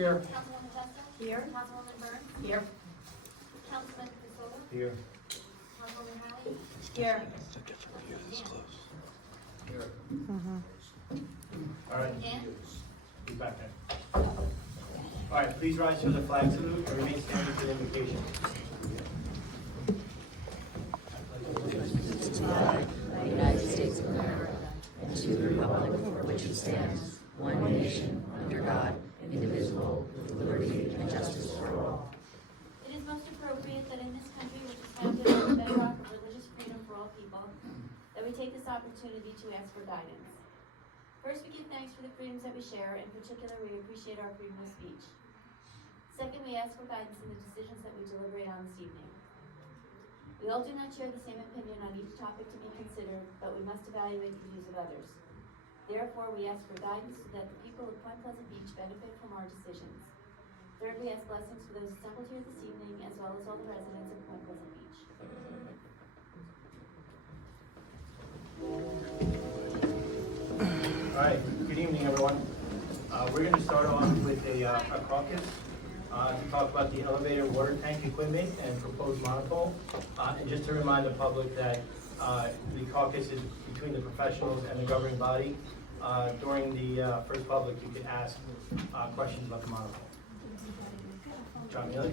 Here. Councilwoman Testa? Here. Councilwoman Burns? Here. Councilman Pistola? Here. Councilwoman Hallie? Here. Here. All right. Dan? Be back then. All right, please rise for the flag salute and remain standing for the invocation. The United States of America, and to the republic for which it stands, one nation, under God, indivisible, with liberty and justice for all. It is most appropriate that in this country, which is founded on the bedrock of religious freedom for all people, that we take this opportunity to ask for guidance. First, we give thanks for the freedoms that we share. In particular, we appreciate our freedom of speech. Second, we ask for guidance in the decisions that we deliberate on this evening. We all do not share the same opinion on each topic to be considered, but we must evaluate the views of others. Therefore, we ask for guidance so that the people of Point Pleasant Beach benefit from our decisions. Third, we ask blessings for those assembled here this evening, as well as all the residents of Point Pleasant Beach. All right, good evening, everyone. We're going to start off with a caucus to talk about the elevator water tank equipment and proposed monopole. And just to remind the public that the caucus is between the professionals and the governing body. During the first public, you could ask questions about the monopole. John Mealy?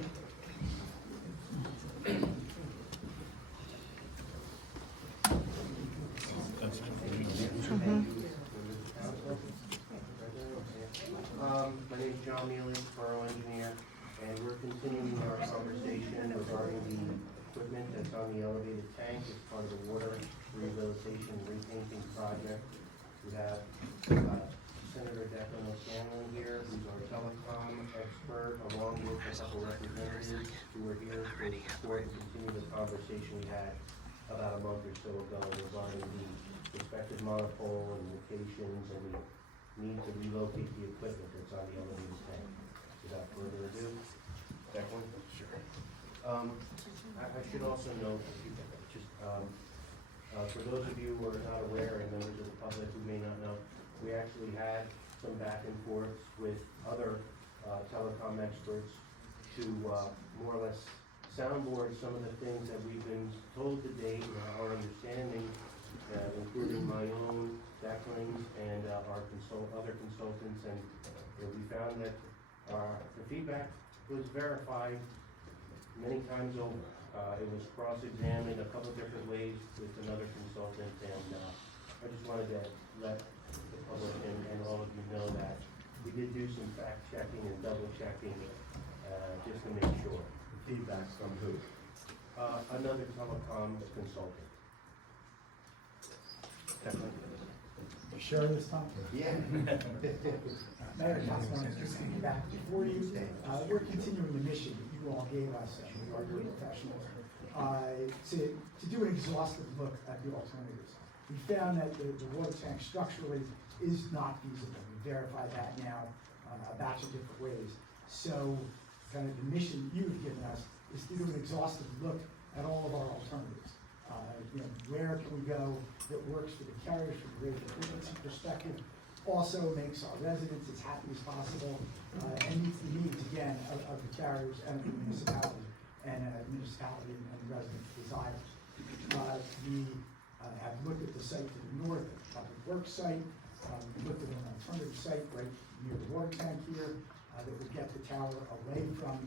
My name is John Mealy, borough engineer, and we're continuing our conversation regarding the equipment that's on the elevated tank as part of the water rehabilitation and repainting project. We have Senator Declan O'Scanlan here, who's our telecom expert, along with a couple representatives who are here to continue the conversation we had about a month or so ago regarding the respective monopole and locations and the need to relocate the equipment that's on the elevated tank. Without further ado, Declan? Sure. I should also note, just for those of you who are not aware and members of the public who may not know, we actually had some back and forth with other telecom experts to more or less soundboard some of the things that we've been told to date and our understanding, including my own, Declan's, and our other consultants, and we found that the feedback was verified many times over. It was cross-examined a couple different ways with another consultant, and I just wanted to let the public and all of you know that we did do some fact-checking and double-checking just to make sure. Feedback from who? Another telecom consultant. Declan? Sure this time? Yeah. Mayor Councilman, just to get back before you, we're continuing the mission that you all gave us, and we are good professionals, to do an exhaustive look at the alternatives. We found that the water tank structurally is not feasible. We verified that now a batch of different ways. So kind of the mission you've given us is to do an exhaustive look at all of our alternatives. Where can we go that works for the carriers from a radio frequency perspective, also makes our residents as happy as possible, and meets the needs, again, of the carriers and the municipality and residents' desires. We have looked at the site to the north, the public works site. We looked at an alternative site right near the water tank here that would get the tower away from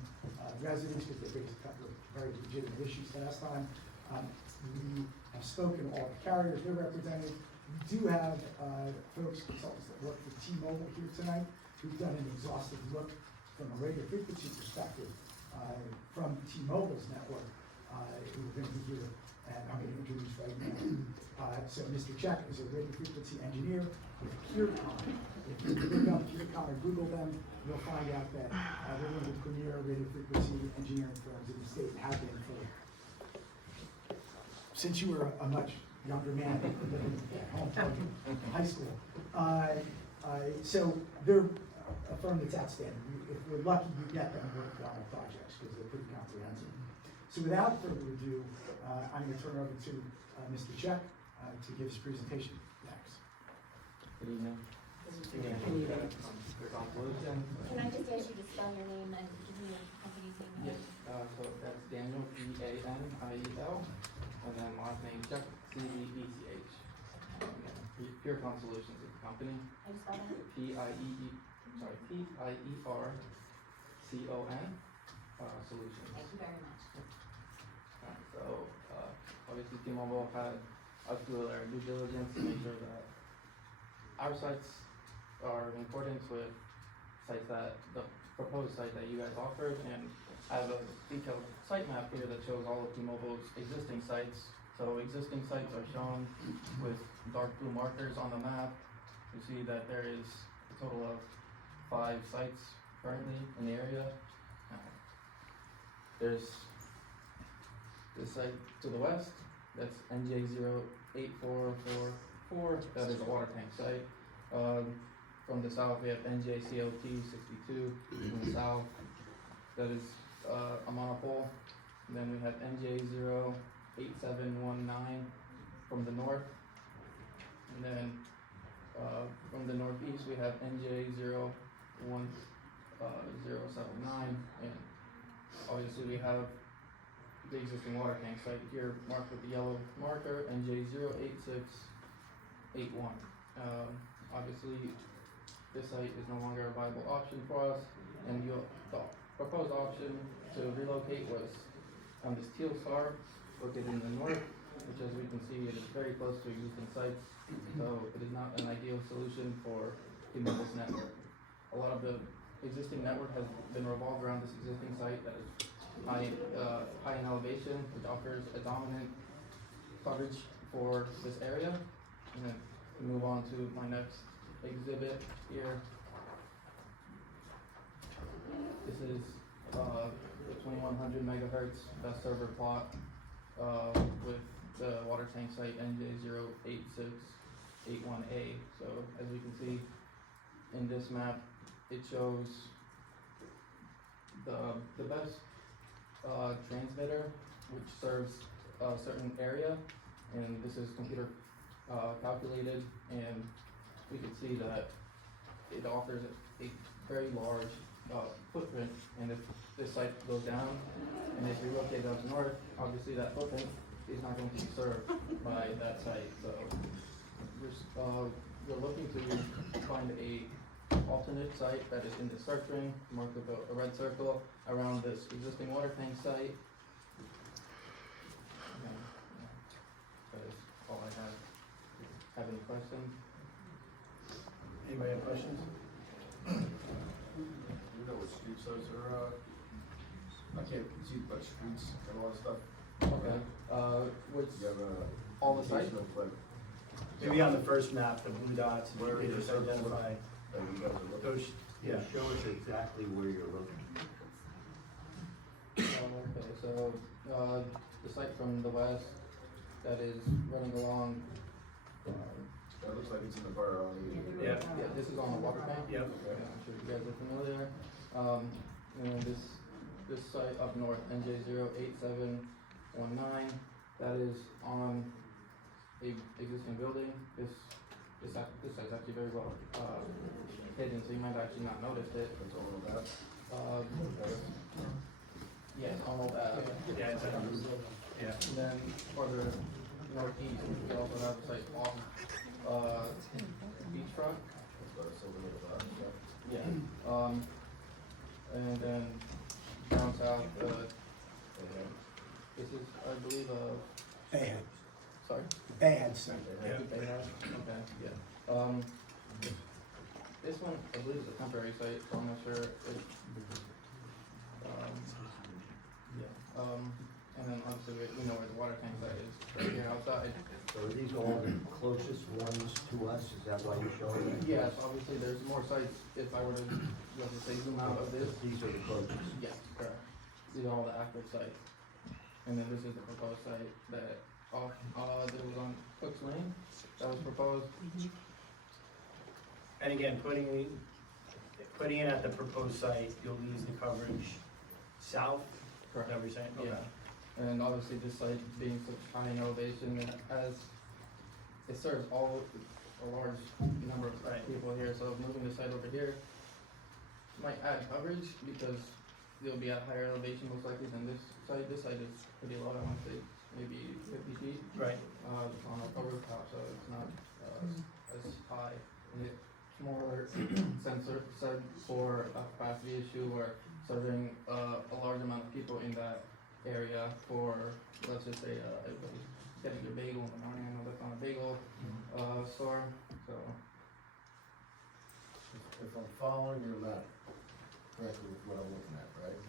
residents, because they raised a couple of very legitimate issues last time. We have spoken to all the carriers, their representatives. We do have folks, consultants that work for T-Mobile here tonight, who've done an exhaustive look from a radio frequency perspective from T-Mobile's network, who are going to be here, and I'm going to introduce right now. So Mr. Check is a radio frequency engineer with CureCon. If you look up CureCon or Google them, you'll find out that they're one of the premier radio frequency engineering firms in the state and have been for since you were a much younger man living at home from high school. So they're a firm that's outstanding. If we're lucky, we get them working on our projects because they're pretty comprehensive. So without further ado, I'm going to turn it over to Mr. Check to give his presentation. Thanks. Good evening. Can I just ask you to spell your name and give me your company's name again? Yes, so that's Daniel, Daniel, and then last name Chuck, Cevech. Pure Solutions is the company, How do you spell that? Piercon, Solutions. Thank you very much. So, obviously T-Mobile had us do our due diligence to make sure that our sites are in accordance with sites that, the proposed site that you guys offered, and I have a detailed site map here that shows all of T-Mobile's existing sites. So existing sites are shown with dark blue markers on the map. You see that there is a total of 5 sites currently in the area. There's this site to the west, that's NJ08444, that is a water tank site. From the south, we have NJCOT62 in the south, that is a monopole. And then we have NJ08719 from the north. And then from the northeast, we have NJ01079, and obviously we have the existing water tank site here marked with the yellow marker, NJ08681. Obviously, this site is no longer a viable option for us, and the proposed option to relocate was on this teal star located in the north, which, as we can see, it is very close to existing sites, so it is not an ideal solution for T-Mobile's network. A lot of the existing network has been revolved around this existing site that is high in elevation, which offers a dominant coverage for this area. And then move on to my next exhibit here. This is the 2100 megahertz best server plot with the water tank site NJ08681A. So as we can see in this map, it shows the best transmitter which serves a certain area, and this is computer calculated, and we can see that it offers a very large footprint, and if this site goes down and it's relocated up north, obviously that footprint is not going to be served by that site. So we're looking to find a alternate site that is in the search ring, marked with a red circle around this existing water tank site. That is all I have. Have any questions? Anybody have questions? You know what street sites are, I can't see like streets and all that stuff. Okay, which, You have a. all the sites? indication of, like, Maybe on the first map, the blue dots, if you Where could is just it? identify that you guys are looking. those, yeah. Show us exactly where you're looking. okay, so, the site from the west that is running along, That looks like it's in the bar on the. Yeah. yeah, this is on the water tank. Yep. Yeah, I'm sure you guys are familiar. And this site up north, NJ08719, that is on a existing building. This site's actually very well hidden, so you might actually not notice it. It's all of that. Yes, almost Yeah, it's, yeah. And then further northeast, we also have a site off beachfront. That's what it's over there, that stuff. Yeah. And then down south, this is, I believe, Bad, sorry? bad site. Yeah. They have, okay, yeah. This one, I believe, is a temporary site, so I'm not sure if, and then obviously we know where the water tank site is, right here outside. So are these all the closest ones to us? Is that why you're showing it? Yes, obviously there's more sites, if I were to, let's just say, zoom out of this. These are the closest. Yes, correct. These are all the active sites. And then this is the proposed site that, that was on Cook's Lane, that was proposed. And again, putting it at the proposed site, you'll lose the coverage south, is that what you're saying? Okay. Yeah. And obviously this site being such high in elevation, it serves all a large number of Right. people here, so moving the site over here might add coverage because it'll be at higher elevation most likely than this site. This site is pretty low, I want to say maybe 50 feet Right. on a rooftop, so it's not as high. And it's more set for a capacity issue or serving a large amount of people in that area for, let's just say, everybody getting their bagel in the morning. I know that's not a bagel store, so. If I'm following your map correctly with what I'm looking at, right?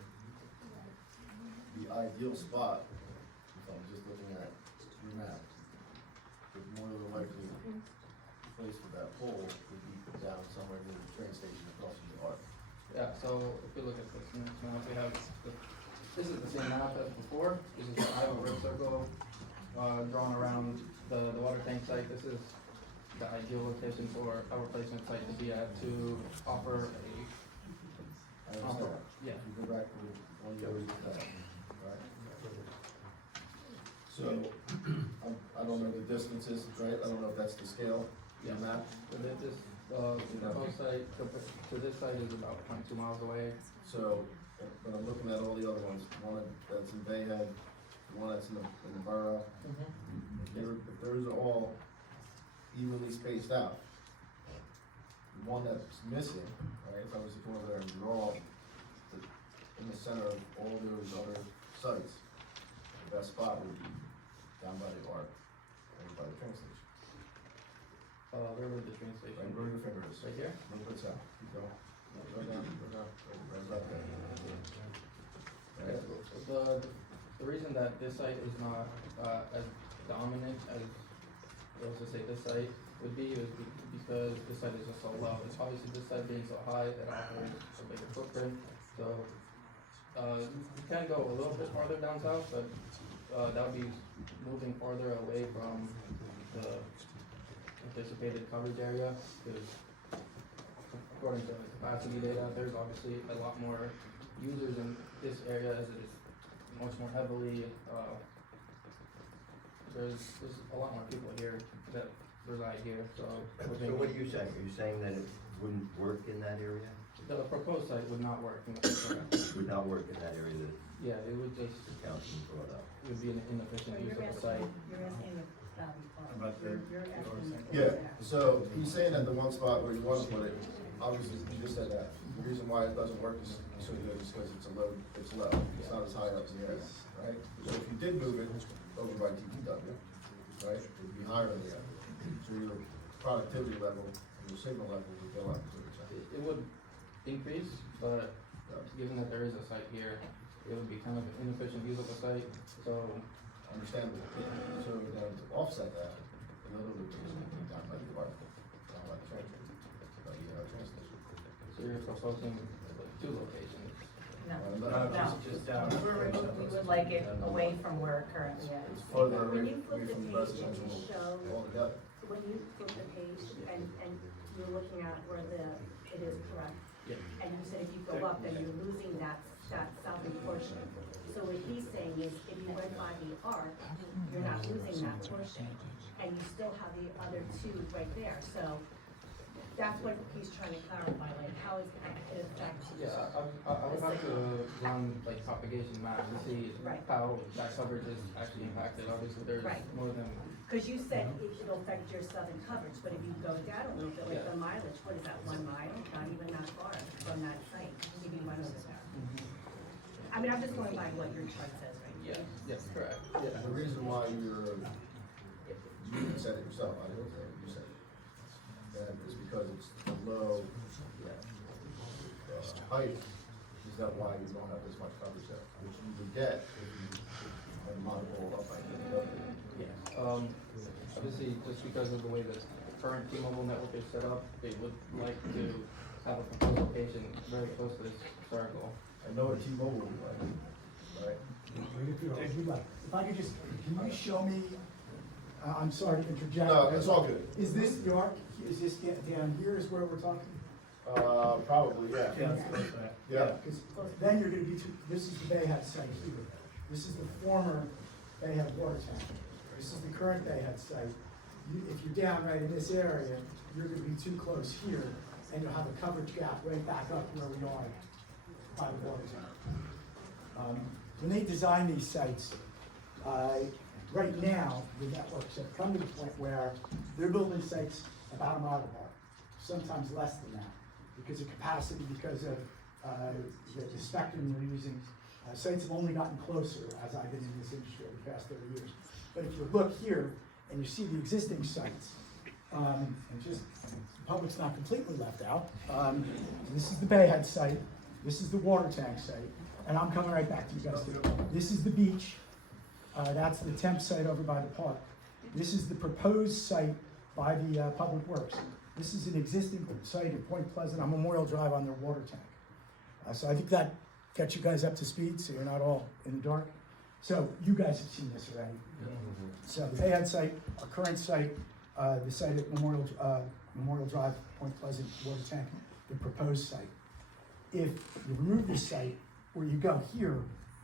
The ideal spot, if I'm just looking at your map, would more than likely place for that pole would be down somewhere near the train station across from the arc. Yeah, so if you look at this next map, we have, this is the same map as before. This is the Iowa red circle drawn around the water tank site. This is the ideal location for a replacement site to be at to offer I understand. yeah. You go back to the one you already did, right? So, I don't know the distances, right? I don't know if that's the scale, your map. So this, the proposed site to this site is about 22 miles away. So, but I'm looking at all the other ones, one that's in Bayhead, the one that's in the borough. If those are all evenly spaced out, the one that's missing, right, if I was to go over there and draw in the center of all those other sites, the best spot would be down by the arc, over by the train station. Where would the train station? Right where your finger is. Right here? A little bit south, keep going. Go down, right about there. Okay, the reason that this site is not as dominant as, let's just say, this site would be is because this site is just so low. It's obviously this site being so high, it offers a bigger footprint. So you can go a little bit farther down south, but that would be moving farther away from the anticipated coverage area. Because according to capacity data, there's obviously a lot more users in this area as it is much more heavily, there's a lot more people here that reside here, so. So what are you saying? Are you saying that it wouldn't work in that area? The proposed site would not work in the future. Would not work in that area that Yeah, it would just, the council brought up? it would be an inefficient use of the site. You're asking if About the- You're asking. Yeah, so he's saying that the one spot where you want to put it, obviously, you just said that. The reason why it doesn't work is so good is because it's low, it's not as high up in the air, right? So if you did move it over by DPW, right, it would be higher in the air. So your productivity level, and your signal level would go up to It would increase, but given that there is a site here, it would be kind of an inefficient use of the site, so. understandable. So then to offset that, another location would be down by the park, down by the train, by the train station. So you're proposing two locations. No, Just down. we would like it away from where it currently It's is. further When away you flip the from the page and residential you show, altogether. when you flip the page and you're looking at where it is correct, Yeah. and you said if you go up, then you're losing that southern portion. So what he's saying is, if you went by the arc, you're not losing that portion, and you still have the other two right there, so that's what he's trying to clarify, like, how is it affect? Yeah, I would have to run like propagation maps to see Right. how that coverage is actually impacted. Obviously, there's Right. more than, Because you said it'll affect your southern coverage, but if you go down a little bit, like the mileage, what is that, 1 mile? Not even that far from that site, if you went over there. I mean, I'm just going by what your chart says, right? yes, correct. Yeah, the reason why you said it yourself, I didn't say it, you said it. And it's because it's the low, height, is that why you don't have this much coverage there, which you would get if you had a monopole up by the Obviously, just because of the way that the current T-Mobile network is set up, they would like to have a proposed location very close to this circle. I know a T-Mobile, right? If I could just, can you show me, I'm sorry to interject. No, it's all good. Is this the arc, is this down here is where we're talking? Probably, yeah. Yeah, let's go with that. Yeah. Because then you're gonna be, this is the Bayhead site here. This is the former Bayhead water tank. This is the current Bayhead site. if you're down right in this area, you're gonna be too close here, and you'll have a coverage gap right back up where we are by the water tower. When they design these sites, right now, the networks have come to the point where they're building sites about a mile apart, sometimes less than that, because of capacity, because of the spectrum they're using. Sites have only gotten closer as I've been in this industry over the past 30 years. But if you look here and you see the existing sites, and just the public's not completely left out. This is the Bayhead site, this is the water tank site, and I'm coming right back to you guys. This is the beach. That's the temp site over by the park. This is the proposed site by the Public Works. This is an existing site at Point Pleasant on Memorial Drive on their water tank. So I think that gets you guys up to speed, so you're not all in the dark. So you guys have seen this already. So the Bayhead site, our current site, the site at Memorial Drive, Point Pleasant water tank, the proposed site. If you remove this site, where you go here,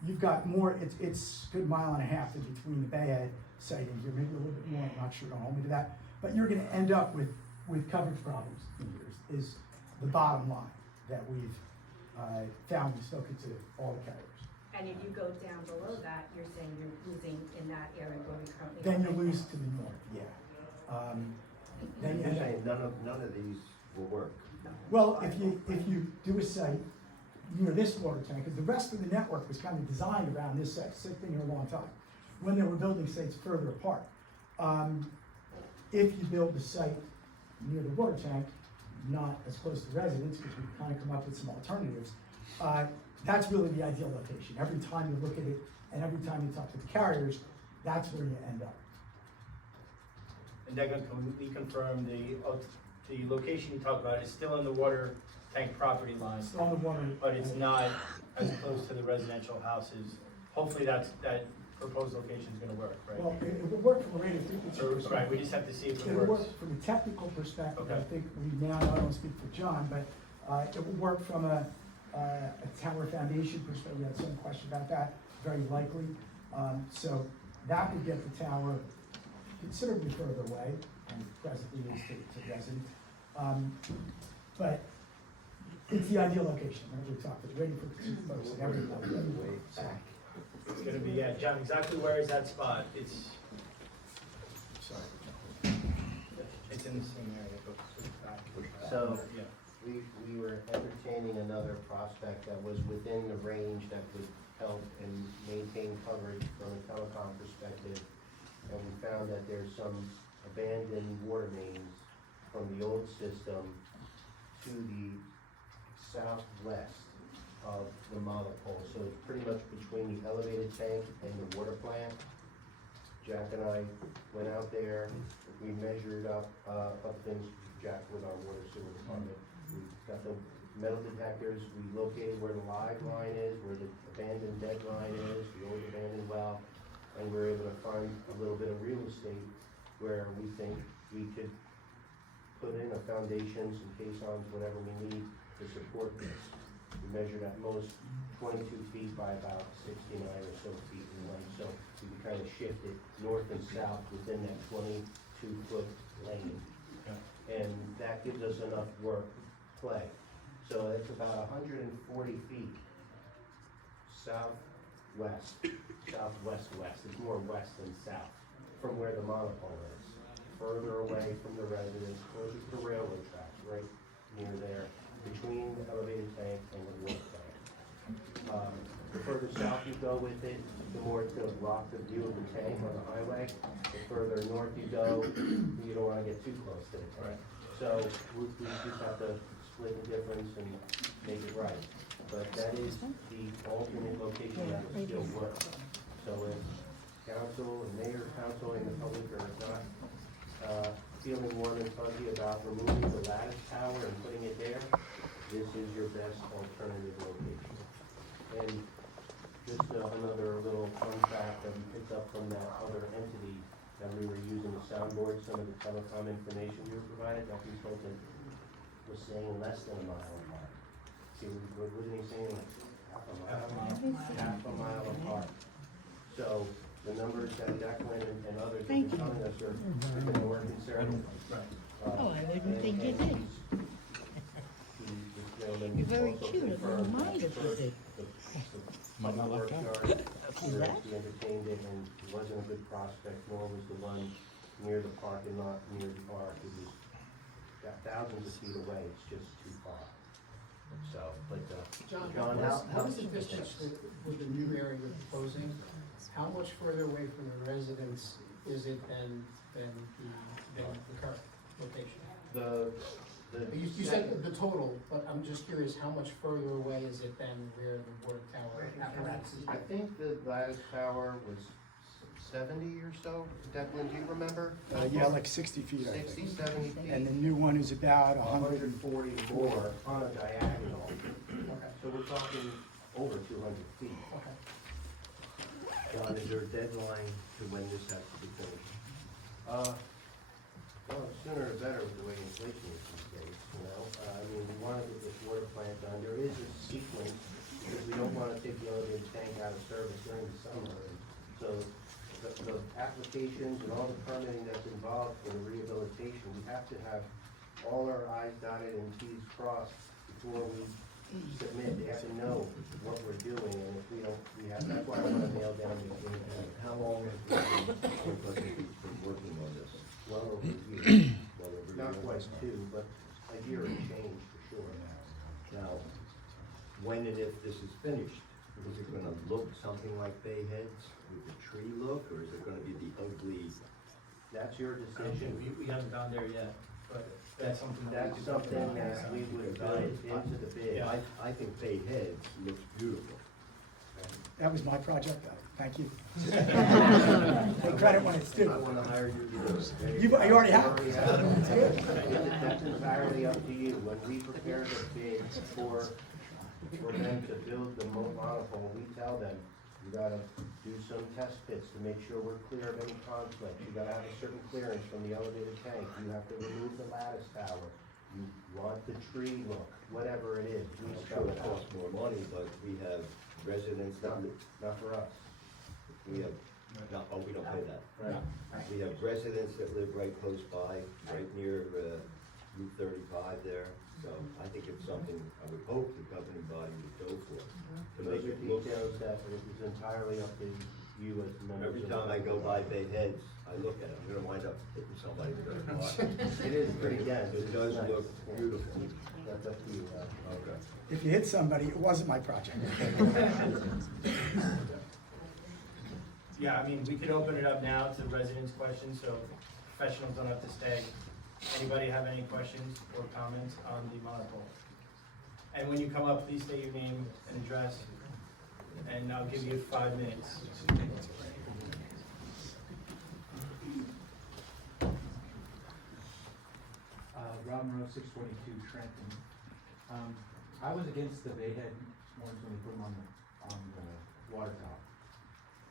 you've got more, it's a good mile and a half in between the Bayhead site and here, maybe a little bit more, I'm not sure, don't hold me to that. But you're gonna end up with coverage problems in here, is the bottom line that we've found when spoken to all the carriers. And if you go down below that, you're saying you're losing in that area where we currently. Then you are right lose now. to the north, yeah. Then you You're end up, saying none of these will work? well, if you do a site near this water tank, because the rest of the network was kind of designed around this site, same thing here a long time, when they were building sites further apart. If you build the site near the water tank, not as close to residents, because we've kind of come up with some alternatives, that's really the ideal location. Every time you look at it, and every time you talk to the carriers, that's where you end up. And they're gonna completely confirm the location you talked about is still on the water tank property line, It's on the water. but it's not as close to the residential houses. Hopefully that proposed location is gonna work, right? Well, it will work from a radio frequency So, perspective. right, we just have to see if it It'll work works. from a technical perspective. I Okay. think we now, I don't speak for John, but it will work from a tower foundation perspective. We had some question about that, very likely. So that would get the tower considerably further away, and presently is to residents. But it's the ideal location, right? We talked to the radio frequency folks and everything. Way back. It's gonna be, yeah, John, exactly where is that spot? It's Sorry. It's in the same area, but push back. So- Yeah. We were entertaining another prospect that was within the range that would help and maintain coverage from a telecom perspective. And we found that there's some abandoned water mains from the old system to the southwest of the monopole. So it's pretty much between the elevated tank and the water plant. Jack and I went out there, we measured up things. Jack with our water sewer department. We got the metal detectors, we located where the live line is, where the abandoned dead line is, the old abandoned well, and we were able to find a little bit of real estate where we think we could put in a foundation, some caissons, whatever we need to support this. We measured at most 22 feet by about 69 or so feet in length, so we can kind of shift it north and south within that 22-foot lane. And that gives us enough work play. So it's about 140 feet southwest, it's more west than south from where the monopole is. Further away from the residents, closer to the railroad tracks, right near there, between the elevated tank and the water tank. The further south you go with it, the more it's gonna block the view of the tank on the highway. The further north you go, you don't wanna get too close to the tank. So we just have to split the difference and make it right. But that is the alternate location that will still work. So if council and mayor, council and the public are not feeling warm and fuzzy about removing the lattice tower and putting it there, this is your best alternative location. And just another little fun fact that we picked up from that other entity that we were using to soundboard some of the telecom information you were provided, that consultant was saying less than a mile apart. See, wasn't he saying like half a mile apart? So the numbers that Declan and others have been telling us are even more concerning. Oh, I wouldn't think you did. You're very cute, I don't mind if you did. Might not like that. He entertained it and it wasn't a good prospect, nor was the one near the parking lot, near the park. It was thousands of feet away, it's just too far. So, but, John, John, what is the distance with the new area you're proposing? How much further away from the residence is it than the current location? You said the total, but I'm just curious, how much further away is it than where the water tower apparatus is? I think the lattice tower was 70 or so. Declan, do you remember? Yeah, like 60 feet, I 60, think. 70 feet. And the new one is about 144 on a diagonal. Okay. So we're talking over 200 feet. Okay. John, is there a deadline to when this has to be finished? Well, sooner the better with the way inflation is these days, you know? I mean, we want to get this water plant done. There is a sequence because we don't want to take the elevated tank out of service during the summer. So the applications and all the permitting that's involved for the rehabilitation, we have to have all our i's dotted and t's crossed before we submit. They have to know what we're doing, and if we don't, that's why I want to nail down the game. How long has been working on this? Well over a year. Well over a Not year. quite two, but a year and change for sure. Now, when and if this is finished, is it gonna look something like Bay Heads with the tree look, or is it gonna be the ugly? That's your I don't think decision. we haven't gone there yet, but that's something that we That's could. something that we would build into the bid. Yeah. I think Bay Heads looks beautiful. That was my project, thank you. Take credit when it's I due. wanna hire you to do it. You already have. That's entirely up to you. When we prepare the bid for them to build the monopole, we tell them, you gotta do some test pits to make sure we're clear of any conflict. You gotta have a certain clearance from the elevated tank. You have to remove the lattice tower. You want the tree look, whatever it is. We I'm spell sure it it out. costs more money, but we have residents that, Not for us. we have, we don't pay that. Right. We have residents that live right close by, right near, Route 35 there, so I think it's something I would hope the governing body would go for, to Those make are it look. details that is entirely up to you as members. Every of time the I go board. by Bay Heads, I look at it, I'm gonna wind up hitting somebody with a car. It is pretty dense. It does It's nice. look beautiful. That's up to you. Okay. If you hit somebody, it wasn't my project. Yeah, I mean, we could open it up now to residents' questions, so professionals don't have to stay. Anybody have any questions or comments on the monopole? And when you come up, please state your name and address, and I'll give you 5 minutes. Rob Monroe, 622 Trenton. I was against the Bayhead ones when they put them on the water tower.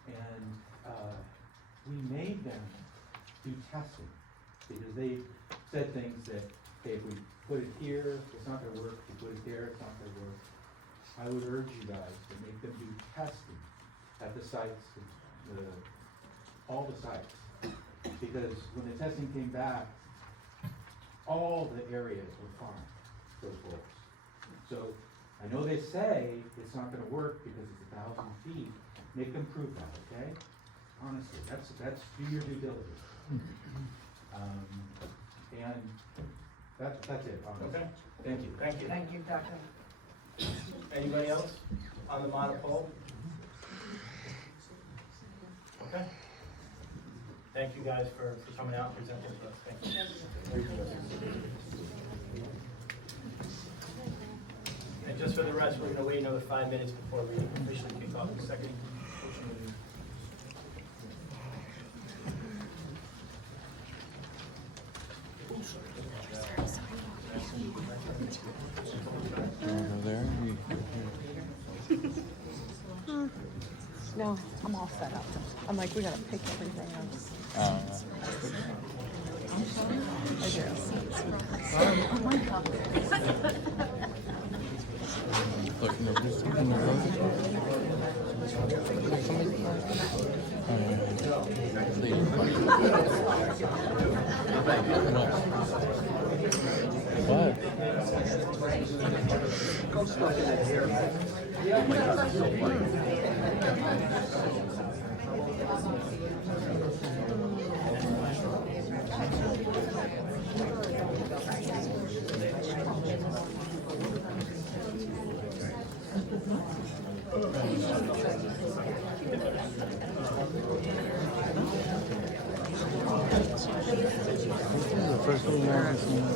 And we made them do testing because they said things that, hey, if we put it here, it's not gonna work. If we put it there, it's not gonna work. I would urge you guys to make them do testing at the sites, all the sites. Because when the testing came back, all the areas were fine, those holes. So I know they say it's not gonna work because it's 1,000 feet. Make them prove that, okay? Honestly, that's do your due diligence. And that's it, honestly. Okay. Thank you. Thank you. Thank you, Dr. Anybody else on the monopole? Okay. Thank you guys for coming out and presenting to us. Thank you. And just for the rest, we're gonna wait another 5 minutes before we officially kick off the second portion of the No, I'm all set up. I'm like, we gotta pick everything up. I'm sorry? I do. Oh my God. This is the first one I've ever seen.